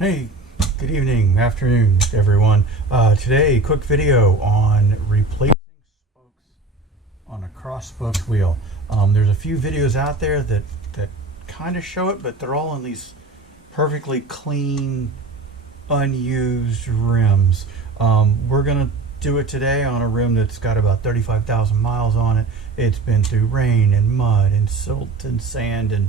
Hey, good evening, afternoon, everyone. Today, quick video on replacing spokes on a cross-spoked wheel. There's a few videos out there that kind of show it, but they're all on these perfectly clean, unused rims. We're gonna do it today on a rim that's got about 35,000 miles on it. It's been through rain and mud and silt and sand and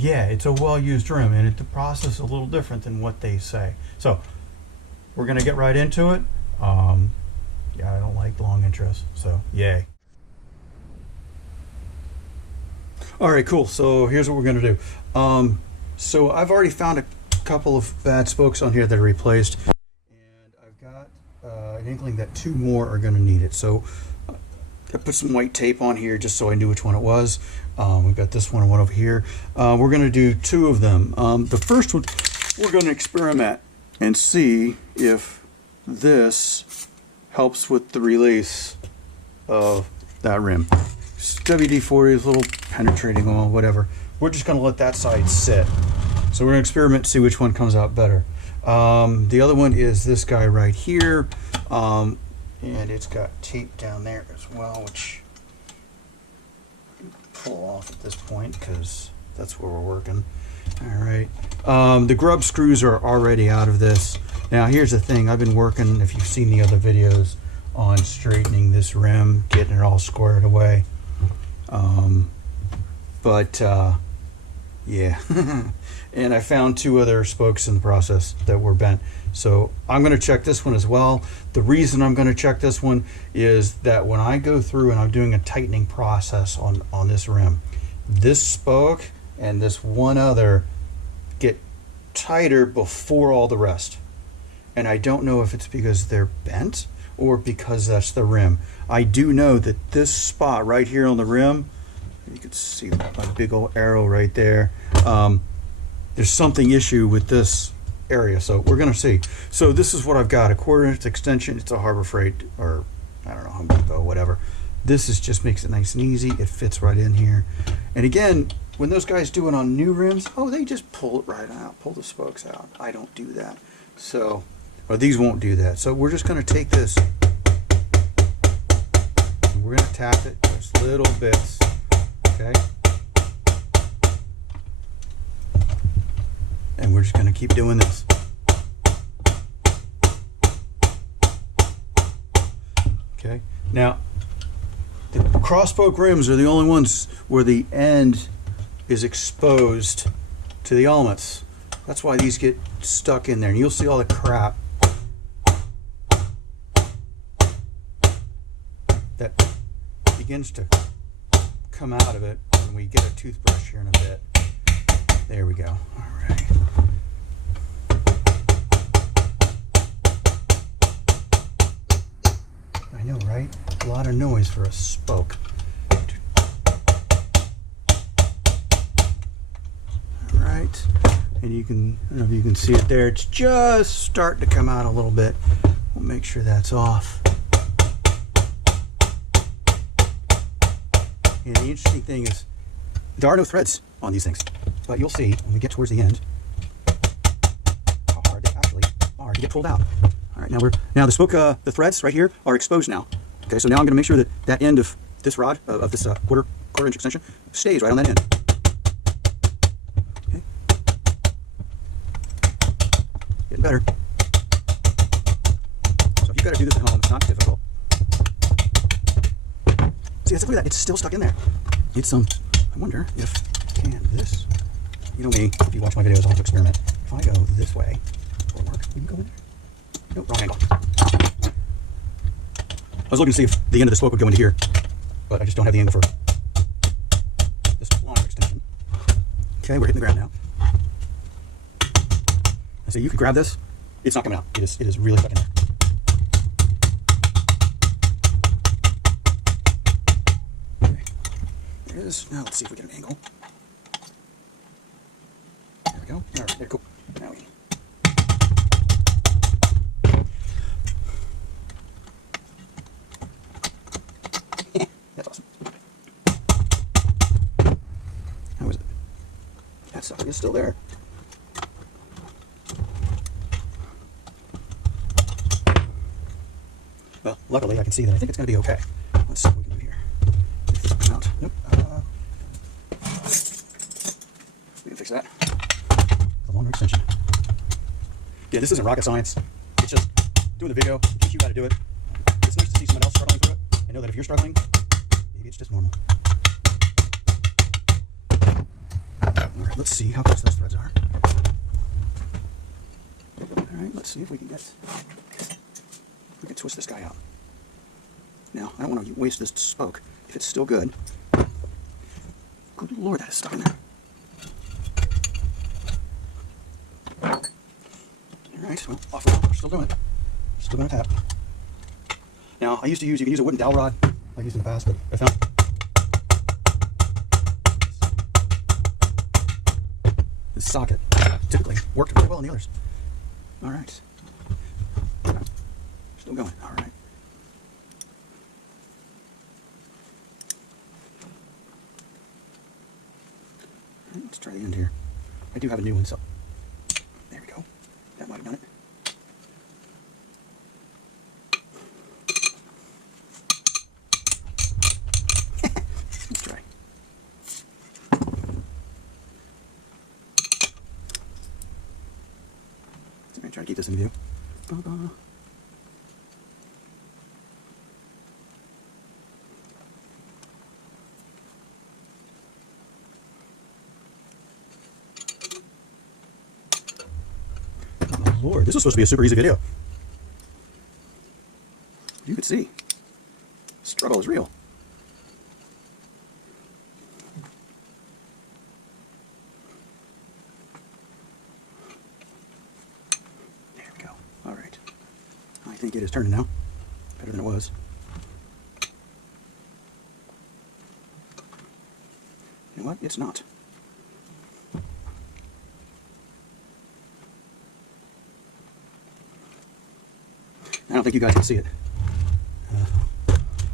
yeah, it's a well-used rim, and the process is a little different than what they say. So we're gonna get right into it. Yeah, I don't like long intros, so yay. All right, cool. So here's what we're gonna do. So I've already found a couple of bad spokes on here that are replaced, and I've got an inkling that two more are gonna need it. So I put some white tape on here just so I knew which one it was. We've got this one and one over here. We're going to do two of them. The first one, we're going to experiment and see if this helps with the release of that rim. WD-40 is a little penetrating oil, whatever. We're just going to let that side sit. So we're going to experiment and see which one comes out better. The other one is this guy right here. And it's got tape down there as well, which I can pull off at this point because that's where we're working. All right. The grub screws are already out of this. Now, here's the thing. I've been working, if you've seen the other videos, on straightening this rim, getting it all squared away. Yeah. And I found two other spokes in the process that were bent. So I'm going to check this one as well. The reason I'm going to check this one is that when I go through and I'm doing a tightening process on this rim, this spoke and this one other get tighter before all the rest. And I don't know if it's because they're bent or because that's the rim. I do know that this spot right here on the rim, you can see my big old arrow right there. There's something issue with this area, so we're gonna see. So this is what I've got, a 1/4" extension. It's a Harbor Freight, or I don't know, Home Depot, whatever. This is just makes it nice and easy. It fits right in here. And again, when those guys do it on new rims, oh, they just pull it right out, pull the spokes out. I don't do that. So, or these won't do that. So we're just gonna take this, and we're gonna tap it just little bits, okay? And we're just going to keep doing this. Okay. Now, the cross-spoke rims are the only ones where the end is exposed to the elements. That's why these get stuck in there. And you'll see all the crap that begins to come out of it when we get a toothbrush here in a bit. There we go. All right. I know, right? A lot of noise for a spoke. All right. And you can, I don't know if you can see it there. It's just starting to come out a little bit. We'll make sure that's off. And the interesting thing is, there are no threads on these things. But you'll see when we get towards the end how hard they actually are to get pulled out. All right, now the spoke, the threads right here are exposed now. Okay, so now I'm going to make sure that that end of this rod, of this quarter-inch extension, stays right on that end. Okay, getting better. So if you've got to do this at home, it's not difficult. See, look at that; it's still stuck in there. It's I wonder if this. You know me, if you watch my videos, I'll have to experiment. If I go this way, will it work? You can go in there? Nope, wrong angle. I was looking to see if the end of the spoke would go into here, but I just don't have the angle for this longer extension. Okay, we're hitting the ground now. I say you can grab this. It's not coming out. It is really stuck in there. Okay, there it is. Now let's see if we get an angle. Go. All right, there, cool. Now we. That's awesome. How is it? That sucker is still there. luckily I can see that I think it's going to be okay. Let's see what we can do here. Get this out. Nope. We can fix that. The longer extension. Yeah, this isn't rocket science. It's just doing the video. Teach you how to do it. It's nice to see someone else struggling through it. I know that if you're struggling, maybe it's just normal. Alright, let's see how close those threads are. Alright, let's see if we can twist this guy out. Now, I don't want to waste this spoke if it's still good. Good Lord, that is stuck in there. Alright, well, off we go. We're still doing it. Still going to tap. Now, you can use a wooden dowel rod like I used in the past, but I found this socket typically worked really well in the others. Alright. Still going. Alright. Let's try the end here. I do have a new one, so there we go. That might have done it. Let's try. I'm going to try to keep this in view. Lord, this was supposed to be a super easy video. You could see. Struggle is real. There we go. Alright. I think it is turning now. Better than it was. You know what? It's not. I don't think you guys can see it,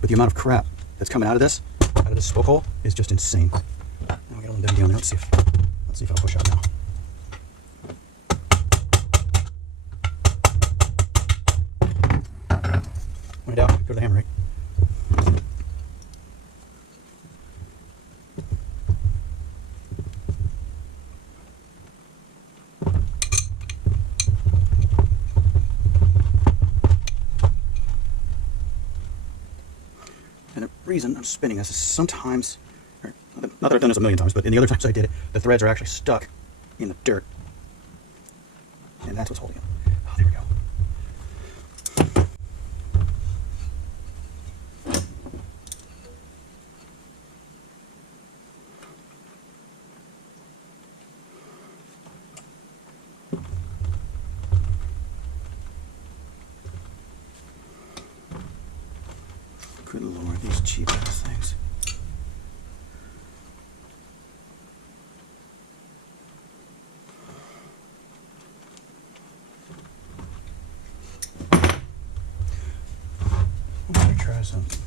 but the amount of crap that's coming out of this spoke hole, is just insane. Now we got a little down there. Let's see if I'll push out now. When in doubt, go to the hammer, right? And the reason I'm spinning this is sometimes, not that I've done this a million times, but in the other times I did it, the threads are actually stuck in the dirt. And that's what's holding it. Oh, there we go. Good Lord, these cheap ass things. I'm gonna try something.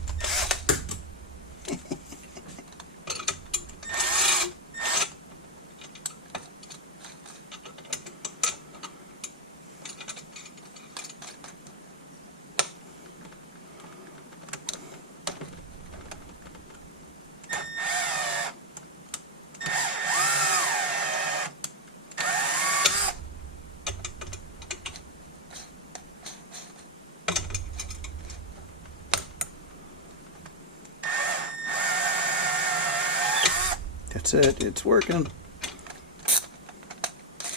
That's it, it's working.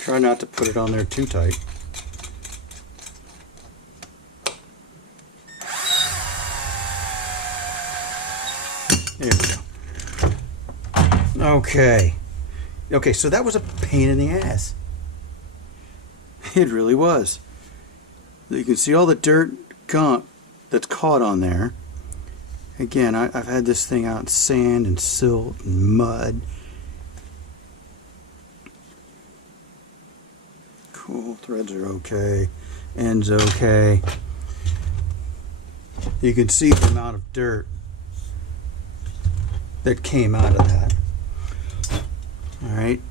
Try not to put it on there too tight. There we go. Okay. Okay, so that was a pain in the ass. It really was. You can see all the dirt that's caught on there. Again, I've had this thing out in sand and silt and mud. Cool, threads are okay. Ends okay. You can see the amount of dirt that came out of that. Alright.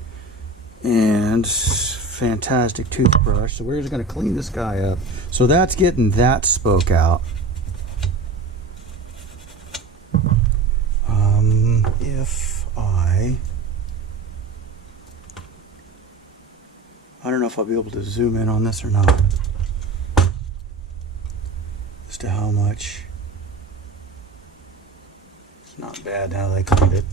And fantastic toothbrush. So we're just going to clean this guy up. So that's getting that spoke out. if I don't know if I'll be able to zoom in on this or not as to how much. It's not bad now that I cleaned it.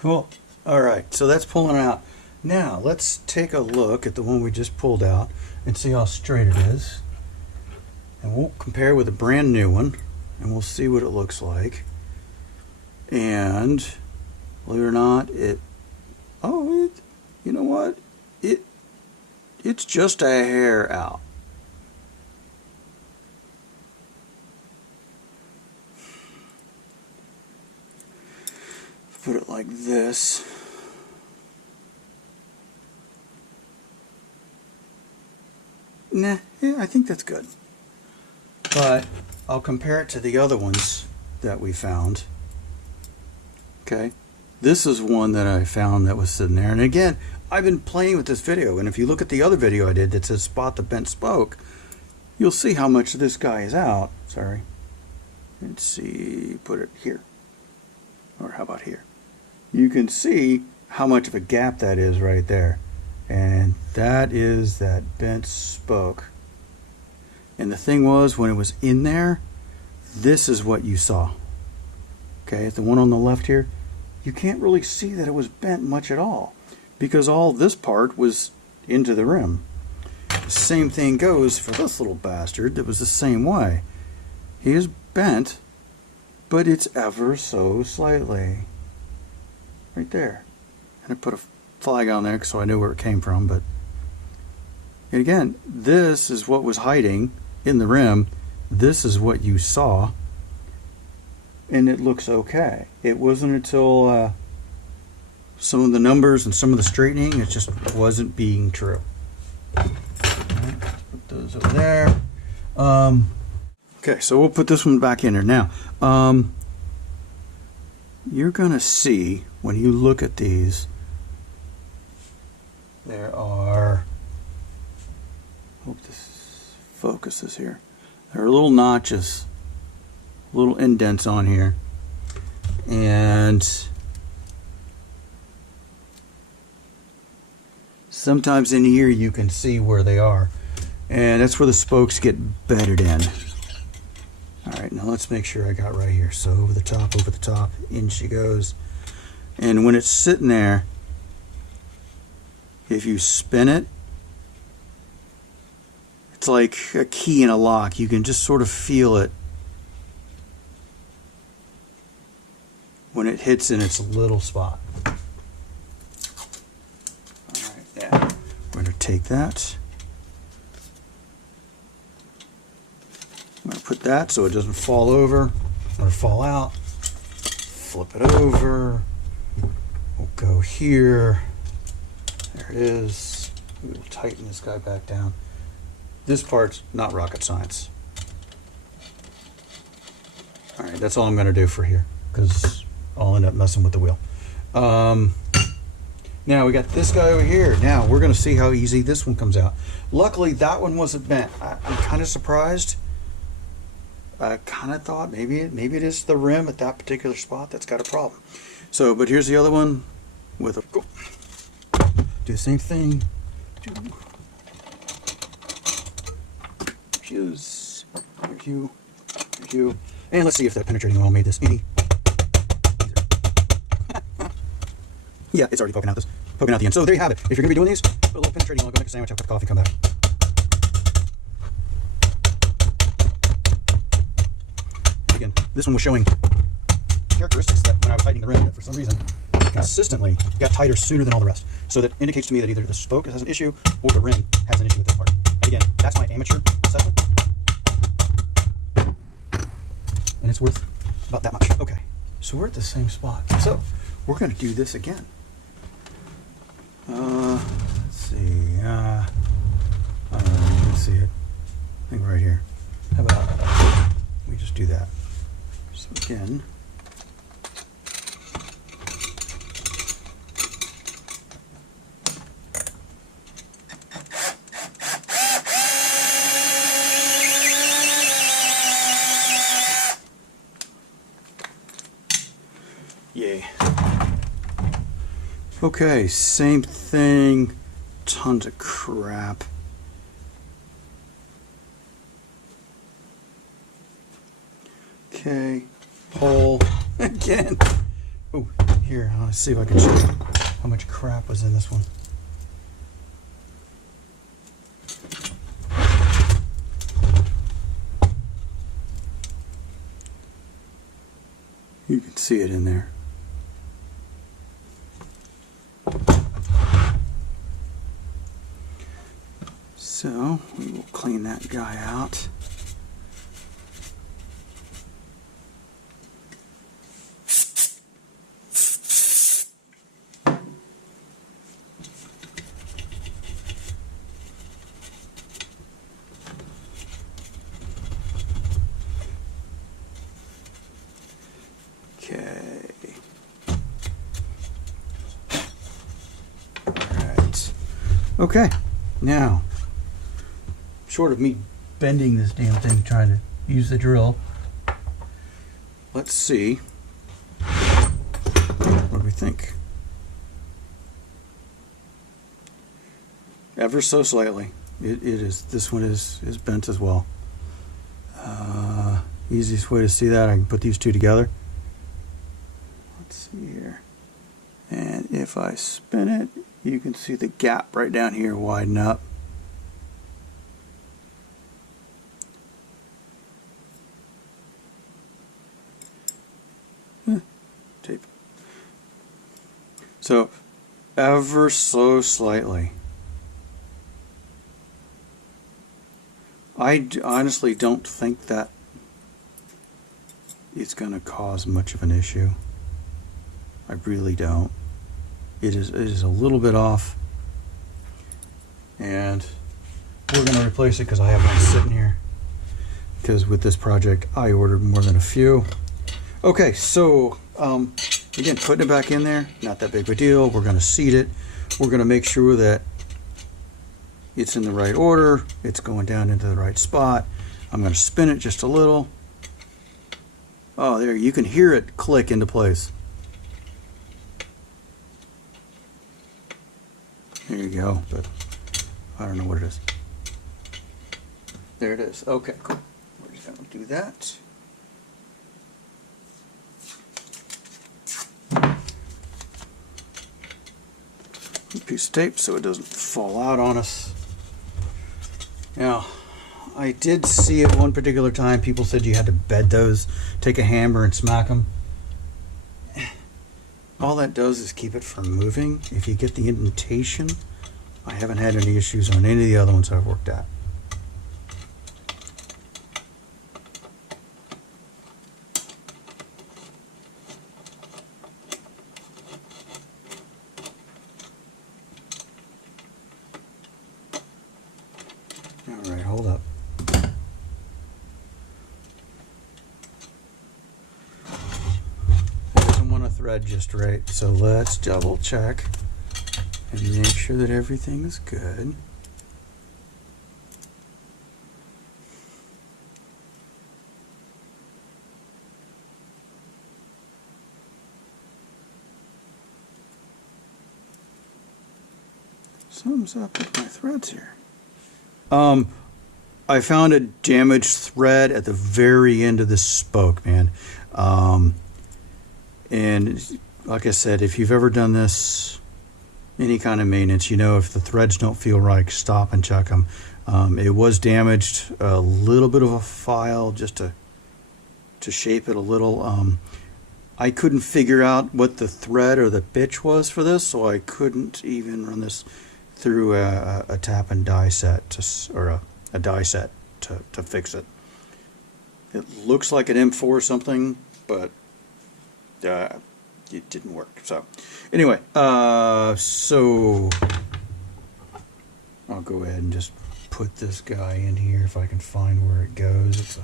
Cool. All right, so that's pulling out. Now let's take a look at the one we just pulled out and see how straight it is. And we'll compare with a brand new one and we'll see what it looks like. And believe it or not, you know what? It's just a hair out. Put it like this. Nah, yeah, I think that's good. But I'll compare it to the other ones that we found. Okay, this is one that I found that was sitting there. And again, I've been playing with this video. And if you look at the other video I did that says spot the bent spoke, you'll see how much this guy is out. Sorry. Let's see, put it here. Or how about here? You can see how much of a gap that is right there. And that is that bent spoke. And the thing was, when it was in there, this is what you saw. Okay, the one on the left here, you can't really see that it was bent much at all because all this part was into the rim. The same thing goes for this little bastard that was the same way. He is bent, but it's ever so slightly. Right there. And I put a flag on there so I knew where it came from, but and again, this is what was hiding in the rim. This is what you saw, and it looks okay. It wasn't until some of the numbers and some of the straightening, it just wasn't being true. Right, put those over there. Okay, so we'll put this one back in there now. You're gonna see when you look at these, there are, hope this focuses here, there are little notches, little indents on here, and sometimes in here you can see where they are, and that's where the spokes get bedded in. Alright, now let's make sure I got right here. So over the top, in she goes. And when it's sitting there, if you spin it, it's like a key in a lock. You can just sort of feel it when it hits in its little spot. Alright, yeah. We're going to take that. I'm going to put that so it doesn't fall over or fall out. Flip it over. We'll go here. There it is. We'll tighten this guy back down. This part's not rocket science. Alright, that's all I'm going to do for here because I'll end up messing with the wheel. Now we got this guy over here. Now we're going to see how easy this one comes out. Luckily that one wasn't bent. I'm kind of surprised. I kind of thought maybe it is the rim at that particular spot that's got a problem. So, but here's the other one with a, go. Do the same thing. Here's you. And let's see if that penetrating oil made this any. Yeah, it's already poking out the end. So there you have it. If you're gonna be doing these, put a little penetrating oil, go make a sandwich, have a cup of coffee, come back. Again, this one was showing characteristics that when I was tightening the rim, that for some reason consistently got tighter sooner than all the rest. So that indicates to me that either the spoke has an issue or the rim has an issue with this part. And again, that's my amateur assessment. And it's worth about that much. Okay, so we're at the same spot. So we're going to do this again. Let's see. You can see it. I think right here. How about just do that. So again, yay. Okay, same thing, tons of crap. Okay, hole again. Oh, here, let's see if I can show you how much crap was in this one. You can see it in there. So we will clean that guy out. Okay. All right. Okay. Now, short of me bending this damn thing trying to use the drill, let's see what do we think. Ever so slightly. It is. This one is bent as well. Easiest way to see that, I can put these two together. Let's see here. And if I spin it, you can see the gap right down here widen up. Tape. So, ever so slightly. I honestly don't think that it's going to cause much of an issue. I really don't. It is a little bit off, and we're going to replace it because I have one sitting here. Because with this project, I ordered more than a few. Okay, so again, putting it back in there, not that big of a deal. We're going to seat it. We're going to make sure that it's in the right order. It's going down into the right spot. I'm going to spin it just a little. Oh, there, you can hear it click into place. There you go, but I don't know what it is. There it is. Okay, cool. We're just going to do that. A piece of tape so it doesn't fall out on us. Now, I did see at one particular time people said you had to bed those, take a hammer and smack them. All that does is keep it from moving. If you get the indentation, I haven't had any issues on any of the other ones I've worked at. All right, hold up. Thread just right, so let's double check and make sure that everything is good. Something's up with my threads here. I found a damaged thread at the very end of this spoke, man. And like I said, if you've ever done this, any kind of maintenance, you know if the threads don't feel right, stop and check them. It was damaged, a little bit of a file just to shape it a little. I couldn't figure out what the thread or the pitch was for this, so I couldn't even run this through a tap and die set or a die set to fix it. It looks like an M4 or something, but it didn't work. So anyway, so I'll go ahead and just put this guy in here if I can find where it goes. It's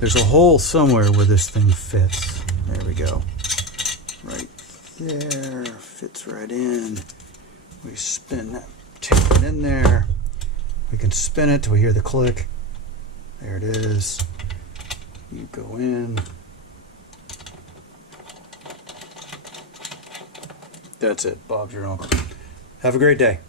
There's a hole somewhere where this thing fits. There we go. Right there. Fits right in. We spin that, tape it in there. We can spin it till we hear the click. There it is. You go in. That's it. Bob's your uncle. Have a great day.